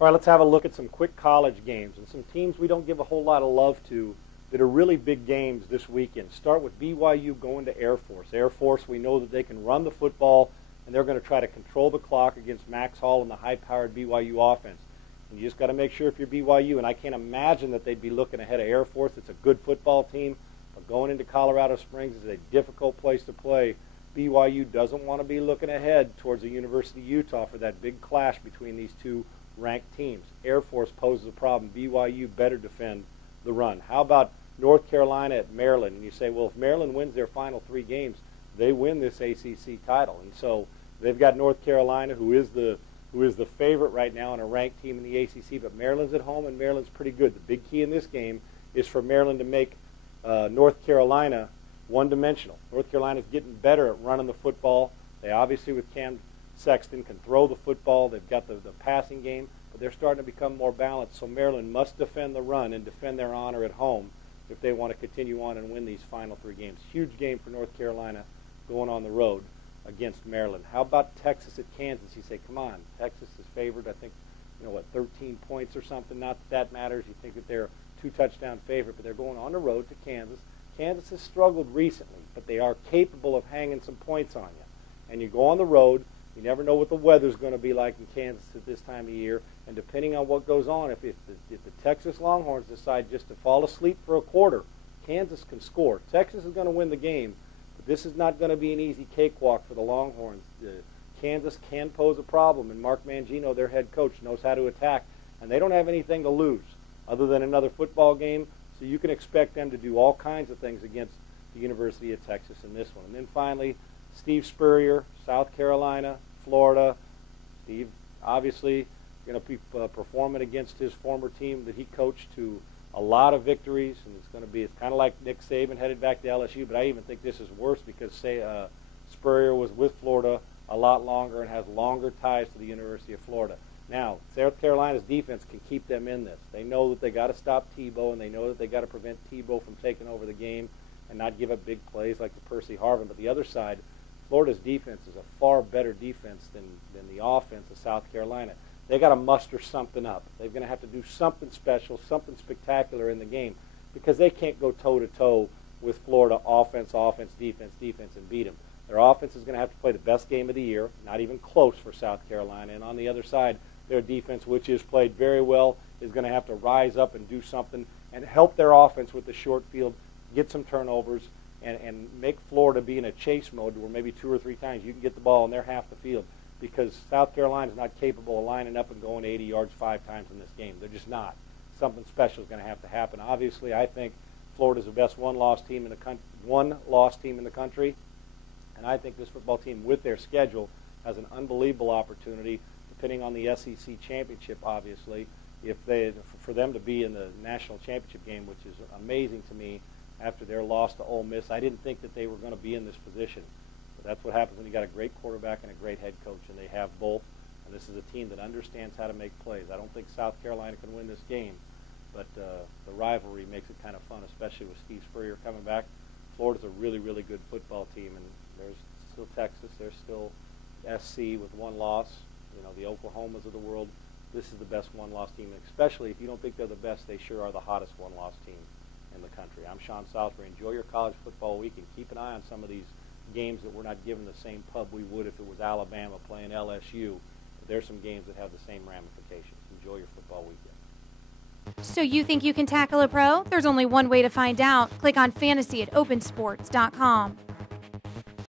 All right, let's have a look at some quick college games and some teams we don't give a whole lot of love to that are really big games this weekend. Start with BYU going to Air Force. Air Force, we know that they can run the football, and they're going to try to control the clock against Max Hall and the high-powered BYU offense. And you just got to make sure if you're BYU, and I can't imagine that they'd be looking ahead of Air Force. It's a good football team, but going into Colorado Springs is a difficult place to play. BYU doesn't want to be looking ahead towards the University of Utah for that big clash between these two ranked teams. Air Force poses a problem. BYU better defend the run. How about North Carolina at Maryland? And you say, well, if Maryland wins their final 3 games, they win this ACC title. And so they've got North Carolina, who is the favorite right now and a ranked team in the ACC, but Maryland's at home, and Maryland's pretty good. The big key in this game is for Maryland to make North Carolina one-dimensional. North Carolina's getting better at running the football. They obviously, with Cam Sexton, can throw the football. They've got the passing game, but they're starting to become more balanced. So Maryland must defend the run and defend their honor at home if they want to continue on and win these final 3 games. Huge game for North Carolina going on the road against Maryland. How about Texas at Kansas? You say, come on, Texas is favored, I think, 13 points or something. Not that matters. You think that they're a 2-touchdown favorite, but they're going on the road to Kansas. Kansas has struggled recently, but they are capable of hanging some points on you. And you go on the road. You never know what the weather's going to be like in Kansas at this time of year. And depending on what goes on, if the Texas Longhorns decide just to fall asleep for a quarter, Kansas can score. Texas is going to win the game, but this is not going to be an easy cakewalk for the Longhorns. Kansas can pose a problem, and Mark Mangino, their head coach, knows how to attack. And they don't have anything to lose other than another football game, so you can expect them to do all kinds of things against the University of Texas in this one. And then finally, Steve Spurrier, South Carolina, Florida. Steve obviously going to be performing against his former team that he coached to a lot of victories, and it's kind of like Nick Saban headed back to LSU, but I even think this is worse because Spurrier was with Florida a lot longer and has longer ties to the University of Florida. Now, South Carolina's defense can keep them in this. They know that they got to stop Tebow, and they know that they got to prevent Tebow from taking over the game and not give up big plays like the Percy Harvin. But the other side, Florida's defense is a far better defense than the offense of South Carolina. They got to muster something up. They're going to have to do something special, something spectacular in the game because they can't go toe-to-toe with Florida offense, defense, and beat them. Their offense is going to have to play the best game of the year, not even close for South Carolina. And on the other side, their defense, which is played very well, is going to have to rise up and do something and help their offense with the short field, get some turnovers, and make Florida be in a chase mode where maybe 2 or 3 times you can get the ball in their half the field because South Carolina is not capable of lining up and going 80 yards 5 times in this game. They're just not. Something special is going to have to happen. Obviously, I think Florida's the best one-loss team in the country, and I think this football team, with their schedule, has an unbelievable opportunity, depending on the SEC championship, obviously, for them to be in the national championship game, which is amazing to me after their loss to Ole Miss. I didn't think that they were going to be in this position. But that's what happens when you got a great quarterback and a great head coach, and they have both. And this is a team that understands how to make plays. I don't think South Carolina can win this game, but the rivalry makes it kind of fun, especially with Steve Spurrier coming back. Florida's a really, really good football team, and there's still Texas. There's still SC with 1 loss. The Oklahomas of the world. This is the best one-loss team, and especially if you don't think they're the best, they sure are the hottest one-loss team in the country. I'm Sean Salisbury. Enjoy your college football week and keep an eye on some of these games that we're not given the same pub we would if it was Alabama playing LSU. But there's some games that have the same ramifications. Enjoy your football weekend. So you think you can tackle a pro? There's only one way to find out. Click on fantasy at opensports.com.